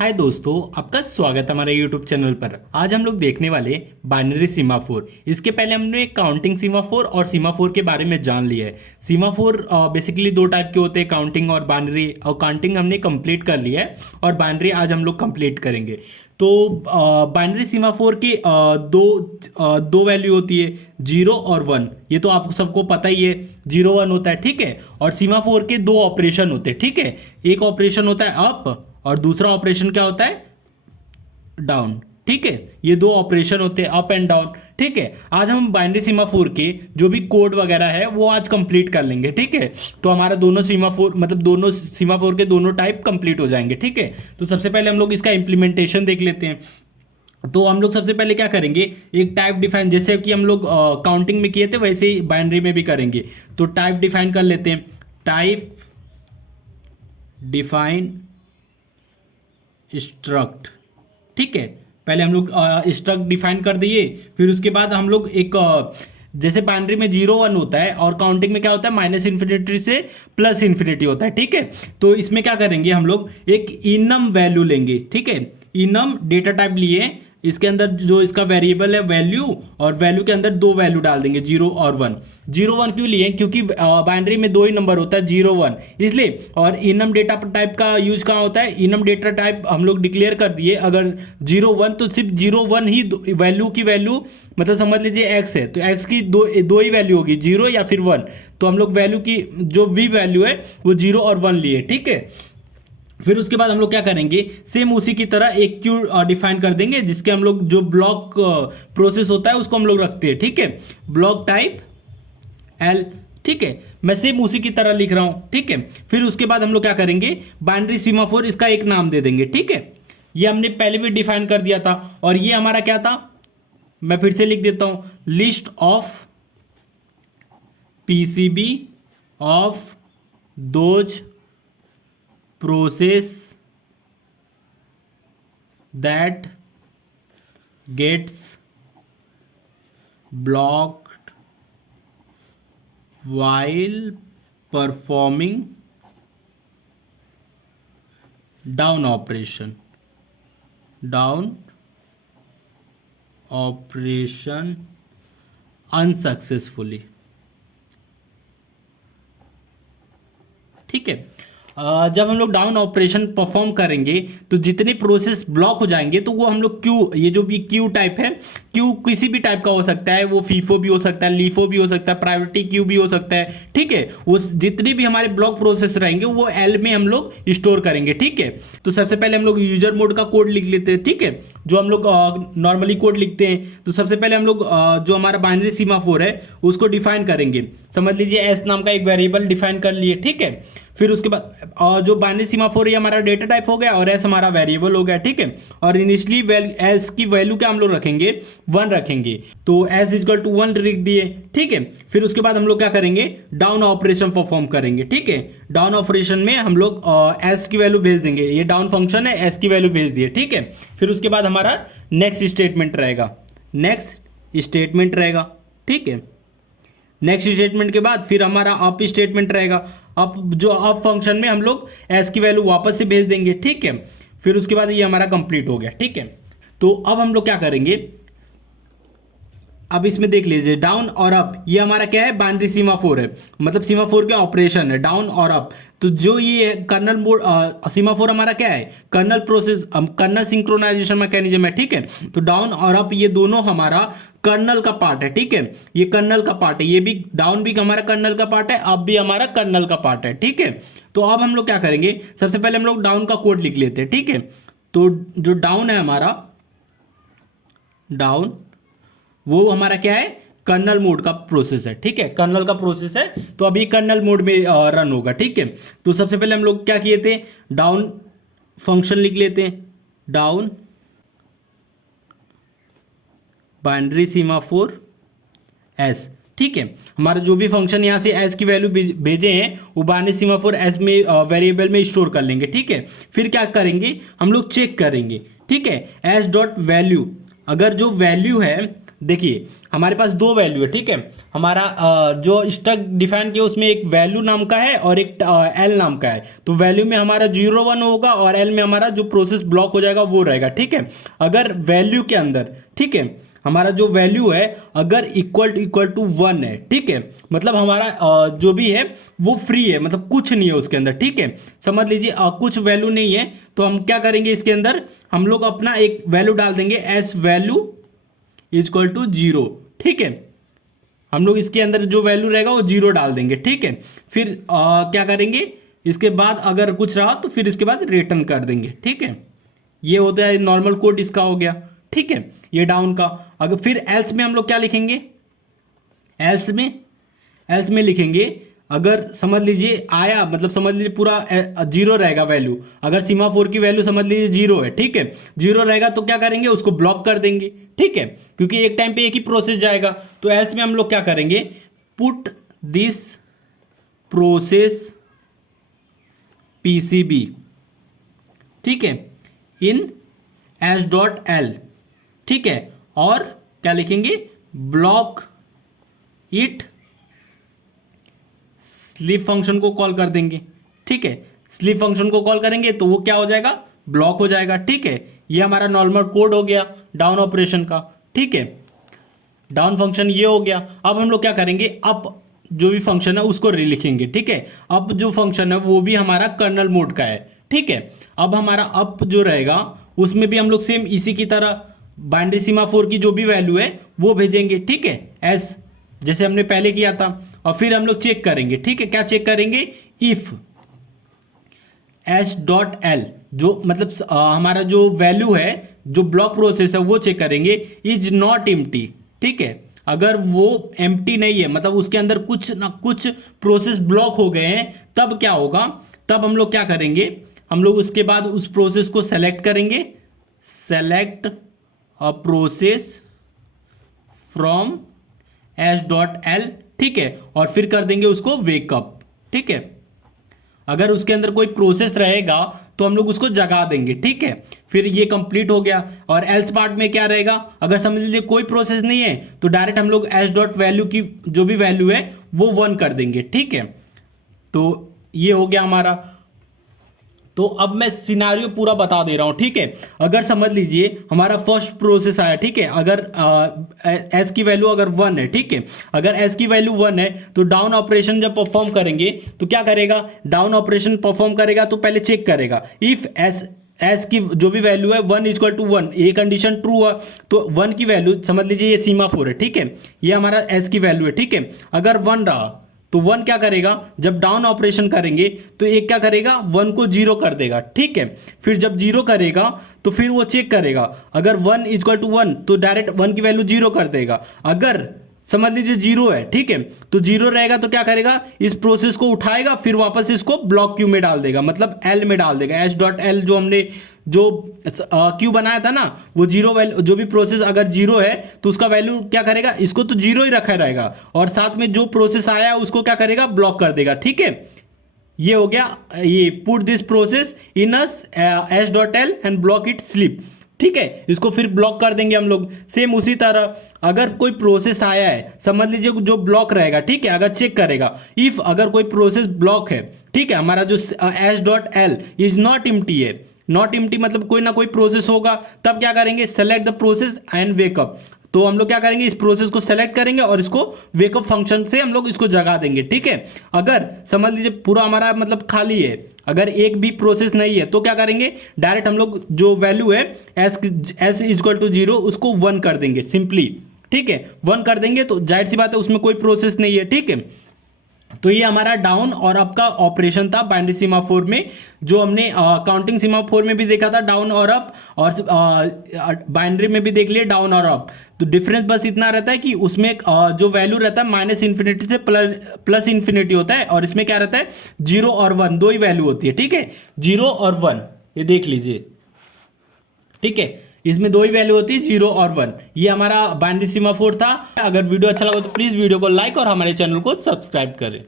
हाय दोस्तों, आपका स्वागत है हमारे YouTube चैनल पर। आज हम लोग देखने वाले बाइनरी सीमाफोर। इसके पहले हमने काउंटिंग सीमाफोर और सीमाफोर के बारे में जान लिया है। सीमाफोर बेसिकली दो टाइप के होते हैं, काउंटिंग और बाइनरी। और काउंटिंग हमने कंप्लीट कर लिया है और बाइनरी आज हम लोग कंप्लीट करेंगे। तो बाइनरी सीमाफोर की दो वैल्यू होती है, 0 और 1। ये तो आप सबको पता ही है, 0 1 होता है, ठीक है। और सीमाफोर के दो ऑपरेशन होते हैं, ठीक है। एक ऑपरेशन होता है अप और दूसरा ऑपरेशन क्या होता है, डाउन, ठीक है। ये दो ऑपरेशन होते हैं, अप एंड डाउन, ठीक है। आज हम बाइनरी सीमाफोर के जो भी कोड वगैरह है वो आज कंप्लीट कर लेंगे, ठीक है। तो हमारा दोनों सीमाफोर मतलब दोनों सीमाफोर के दोनों टाइप कंप्लीट हो जाएंगे, ठीक है। तो सबसे पहले हम लोग इसका इंप्लीमेंटेशन देख लेते हैं। तो हम लोग सबसे पहले क्या करेंगे, एक टाइप डिफाइन, जैसे कि हम लोग काउंटिंग में किए थे वैसे ही बाइनरी में भी करेंगे। तो टाइप डिफाइन कर लेते हैं, टाइप डिफाइन स्ट्रक्ट, ठीक है। पहले हम लोग स्ट्रक्ट डिफाइन कर दिए, फिर उसके बाद हम लोग एक जैसे बाइनरी में 0 1 होता है और काउंटिंग में क्या होता है, माइनस इन्फिनिटी से प्लस इन्फिनिटी होता है, ठीक है। तो इसमें क्या करेंगे, हम लोग एक इनम वैल्यू लेंगे, ठीक है। इनम डेटा टाइप लिए, इसके अंदर जो इसका वेरिएबल है वैल्यू, और वैल्यू के अंदर दो वैल्यू डाल देंगे, 0 और 1। 0 1 क्यों लिए, क्योंकि बाइनरी में दो ही नंबर होता है, 0 1, इसलिए। और इनम डेटा टाइप का यूज कहाँ होता है, इनम डेटा टाइप हम लोग डिक्लेयर कर दिए, अगर 0 1 तो सिर्फ 0 1 ही वैल्यू की वैल्यू, मतलब समझ लीजिए x है तो x की दो ही वैल्यू होगी, 0 या फिर 1। तो हम लोग वैल्यू की जो भी वैल्यू है वो 0 और 1 लिए, ठीक है। फिर उसके बाद हम लोग क्या करेंगे, सेम उसी की तरह एक क्यू डिफाइन कर देंगे, जिसके हम लोग जो ब्लॉक प्रोसेस होता है उसको हम लोग रखते हैं, ठीक है। ब्लॉक टाइप एल, ठीक है। मैं सेम उसी की तरह लिख रहा हूं, ठीक है। फिर उसके बाद हम लोग क्या करेंगे, बाइनरी सीमाफोर, इसका एक नाम दे देंगे, ठीक है। ये हमने पहले भी डिफाइन कर दिया था, और ये हमारा क्या था, मैं फिर से लिख देता हूं, list of PCB of those process that gets blocked while performing down operation unsuccessfully, ठीक है। जब हम लोग डाउन ऑपरेशन परफॉर्म करेंगे तो जितने प्रोसेस ब्लॉक हो जाएंगे तो वो हम लोग क्यू, ये जो भी क्यू टाइप है, क्यू किसी भी टाइप का हो सकता है, वो फीफो भी हो सकता है, लीफो भी हो सकता है, प्रायोरिटी क्यू भी हो सकता है, ठीक है। वो जितने भी हमारे ब्लॉक प्रोसेस रहेंगे वो एल में हम लोग स्टोर करेंगे, ठीक है। तो सबसे पहले हम लोग यूजर मोड का कोड लिख लेते हैं, ठीक है, जो हम लोग नॉर्मली कोड लिखते हैं। तो सबसे पहले हम लोग जो हमारा बाइनरी सीमाफोर है उसको डिफाइन करेंगे। समझ लीजिए एस नाम का एक वेरिएबल डिफाइन कर लिए, ठीक है। फिर उसके बाद जो बाइनरी सीमाफोर है हमारा डेटा टाइप हो गया और एस हमारा वेरिएबल हो गया, ठीक है। और इनिशियली एस की वैल्यू क्या हम लोग रखेंगे, 1 रखेंगे। तो एस इक्वल टू 1 लिख दिए, ठीक है। फिर उसके बाद हम लोग क्या करेंगे, डाउन ऑपरेशन परफॉर्म करेंगे, ठीक है। डाउन ऑपरेशन में हम लोग एस की वैल्यू भेज देंगे, ये डाउन फंक्शन है, एस की वैल्यू भेज दिए, ठीक है। फिर उसके बाद हमारा नेक्स्ट स्टेटमेंट रहेगा, ठीक है। नेक्स्ट स्टेटमेंट के बाद फिर हमारा अप स्टेटमेंट रहेगा। अप जो अप फंक्शन में हम लोग एस की वैल्यू वापस से भेज देंगे, ठीक है। फिर उसके बाद ये हमारा कंप्लीट हो गया, ठीक है। तो अब हम लोग क्या करेंगे, अब इसमें देख लीजिए डाउन और अप, ये हमारा क्या है, बाइनरी सीमाफोर है, मतलब सीमाफोर के ऑपरेशन है डाउन और अप। तो जो ये कर्नल मोड सीमाफोर हमारा क्या है, kernel process, kernel synchronization mechanism है, ठीक है। तो डाउन और अप ये दोनों हमारा कर्नल का पार्ट है, ठीक है। ये कर्नल का पार्ट है, ये भी डाउन भी हमारा कर्नल का पार्ट है, अप भी हमारा कर्नल का पार्ट है, ठीक है। तो अब हम लोग क्या करेंगे, सबसे पहले हम लोग डाउन का कोड लिख लेते हैं, ठीक है। तो जो डाउन है हमारा, डाउन वो हमारा क्या है, कर्नल मोड का प्रोसेस है, ठीक है। कर्नल का प्रोसेस है, तो अभी कर्नल मोड में रन होगा, ठीक है। तो सबसे पहले हम लोग क्या किए थे, डाउन फंक्शन लिख लेते हैं, डाउन बाइनरी सीमाफोर एस, ठीक है। हमारा जो भी फंक्शन यहाँ से एस की वैल्यू भेजे हैं वो बाइनरी सीमाफोर एस में वेरिएबल में स्टोर कर लेंगे, ठीक है। फिर क्या करेंगे, हम लोग चेक करेंगे, ठीक है, एस डॉट वैल्यू, अगर जो वैल्यू है देखिए हमारे पास दो वैल्यू है, ठीक है। हमारा जो स्ट्रक्ट डिफाइन किया उसमें एक वैल्यू नाम का है और एक एल नाम का है। तो वैल्यू में हमारा 0 1 होगा और एल में हमारा जो प्रोसेस ब्लॉक हो जाएगा वो रहेगा, ठीक है। अगर वैल्यू के अंदर, ठीक है, हमारा जो वैल्यू है अगर इक्वल टू 1 है, ठीक है, मतलब हमारा जो भी है वो फ्री है, मतलब कुछ नहीं है उसके अंदर, ठीक है। समझ लीजिए कुछ वैल्यू नहीं है तो हम क्या करेंगे, इसके अंदर हम लोग अपना एक वैल्यू डाल देंगे, एस वैल्यू इक्वल टू 0, ठीक है। हम लोग इसके अंदर जो वैल्यू रहेगा वो 0 डाल देंगे, ठीक है। फिर क्या करेंगे, इसके बाद अगर कुछ रहा तो फिर इसके बाद रिटर्न कर देंगे, ठीक है। ये होता है नॉर्मल कोड इसका हो गया, ठीक है, ये डाउन का। अगर फिर एल्स में हम लोग क्या लिखेंगे, एल्स में लिखेंगे अगर समझ लीजिए आया, मतलब समझ लीजिए पूरा 0 रहेगा वैल्यू, अगर सीमाफोर की वैल्यू समझ लीजिए 0 है, ठीक है, 0 रहेगा तो क्या करेंगे, उसको ब्लॉक कर देंगे, ठीक है, क्योंकि एक टाइम पे एक ही प्रोसेस जाएगा। तो एल्स में हम लोग क्या करेंगे, पुट दिस प्रोसेस पीसीबी, ठीक है, इन एस डॉट एल, ठीक है, और क्या लिखेंगे, ब्लॉक इट, स्लीप फंक्शन को कॉल कर देंगे, ठीक है। स्लीप फंक्शन को कॉल करेंगे तो वो क्या हो जाएगा, ब्लॉक हो जाएगा, ठीक है। ये हमारा नॉर्मल कोड हो गया डाउन ऑपरेशन का, ठीक है। डाउन फंक्शन ये हो गया। अब हम लोग क्या करेंगे, अप जो भी फंक्शन है उसको लिखेंगे, ठीक है। अप जो फंक्शन है वो भी हमारा कर्नल मोड का है, ठीक है। अब हमारा अप जो रहेगा उसमें भी हम लोग सेम इसी की तरह बाइनरी सीमाफोर की जो भी वैल्यू है वो भेजेंगे, ठीक है, एस जैसे हमने पहले किया था। और फिर हम लोग चेक करेंगे, ठीक है, क्या चेक करेंगे, इफ एस डॉट एल, जो मतलब हमारा जो वैल्यू है, जो ब्लॉक प्रोसेस है वो चेक करेंगे, इज नॉट एम्प्टी, ठीक है। अगर वो एम्प्टी नहीं है, मतलब उसके अंदर कुछ ना कुछ प्रोसेस ब्लॉक हो गए हैं, तब क्या होगा, तब हम लोग क्या करेंगे, हम लोग उसके बाद उस प्रोसेस को सेलेक्ट करेंगे, select a process from S dot L, ठीक है, और फिर कर देंगे उसको वेकअप, ठीक है। अगर उसके अंदर कोई प्रोसेस रहेगा तो हम लोग उसको जगा देंगे, ठीक है। फिर ये कंप्लीट हो गया। और एल्स पार्ट में क्या रहेगा, अगर समझ लीजिए कोई प्रोसेस नहीं है तो डायरेक्ट हम लोग एस डॉट वैल्यू की जो भी वैल्यू है वो 1 कर देंगे, ठीक है। तो ये हो गया हमारा। तो अब मैं सिनारियो पूरा बता दे रहा हूं, ठीक है। अगर समझ लीजिए हमारा फर्स्ट प्रोसेस आया, ठीक है, अगर एस की वैल्यू अगर 1 है, ठीक है, अगर एस की वैल्यू 1 है तो डाउन ऑपरेशन जब परफॉर्म करेंगे तो क्या करेगा, डाउन ऑपरेशन परफॉर्म करेगा तो पहले चेक करेगा, इफ एस की जो भी वैल्यू है 1 इक्वल टू 1, ये कंडीशन ट्रू हुआ तो 1 की वैल्यू समझ लीजिए ये सीमाफोर है, ठीक है, ये हमारा एस की वैल्यू है, ठीक है। अगर 1 रहा तो 1 क्या करेगा, जब डाउन ऑपरेशन करेंगे तो एक क्या करेगा, 1 को 0 कर देगा, ठीक है। फिर जब 0 करेगा तो फिर वो चेक करेगा, अगर 1 इक्वल टू 1 तो डायरेक्ट 1 की वैल्यू 0 कर देगा। अगर समझ लीजिए 0 है, ठीक है, तो 0 रहेगा तो क्या करेगा, इस प्रोसेस को उठाएगा, फिर वापस इसको ब्लॉक क्यू में डाल देगा, मतलब एल में डाल देगा, एस डॉट एल जो हमने जो क्यू बनाया था ना, वो 0 वैल्यू, जो भी प्रोसेस अगर 0 है तो उसका वैल्यू क्या करेगा, इसको तो 0 ही रखा रहेगा, और साथ में जो प्रोसेस आया उसको क्या करेगा, ब्लॉक कर देगा, ठीक है। ये हो गया, ये put this process in S dot L and block it sleep, ठीक है। इसको फिर ब्लॉक कर देंगे हम लोग। सेम उसी तरह अगर कोई प्रोसेस आया है, समझ लीजिए जो ब्लॉक रहेगा, ठीक है, अगर चेक करेगा, इफ अगर कोई प्रोसेस ब्लॉक है, ठीक है, हमारा जो S dot L is not empty है, नॉट एम्प्टी मतलब कोई ना कोई प्रोसेस होगा, तब क्या करेंगे, select the process and wake up. तो हम लोग क्या करेंगे, इस प्रोसेस को सेलेक्ट करेंगे और इसको वेकअप फंक्शन से हम लोग इसको जगा देंगे, ठीक है। अगर समझ लीजिए पूरा हमारा मतलब खाली है, अगर एक भी प्रोसेस नहीं है तो क्या करेंगे, डायरेक्ट हम लोग जो वैल्यू है एस इक्वल टू 0 उसको 1 कर देंगे सिंपली, ठीक है। 1 कर देंगे तो जाहिर सी बात है उसमें कोई प्रोसेस नहीं है, ठीक है। तो ये हमारा डाउन और अप का ऑपरेशन था बाइनरी सीमाफोर में, जो हमने काउंटिंग सीमाफोर में भी देखा था डाउन और अप, और बाइनरी में भी देख लिए डाउन और अप। तो डिफरेंस बस इतना रहता है कि उसमें जो वैल्यू रहता है माइनस इन्फिनिटी से प्लस इन्फिनिटी होता है, और इसमें क्या रहता है 0 और 1 दो ही वैल्यू होती है, ठीक है, 0 और 1 ये देख लीजिए, ठीक है, इसमें दो ही वैल्यू होती है 0 और 1। ये हमारा बाइनरी सीमाफोर था। अगर वीडियो अच्छा लगा तो प्लीज वीडियो को लाइक और हमारे चैनल को सब्सक्राइब करें।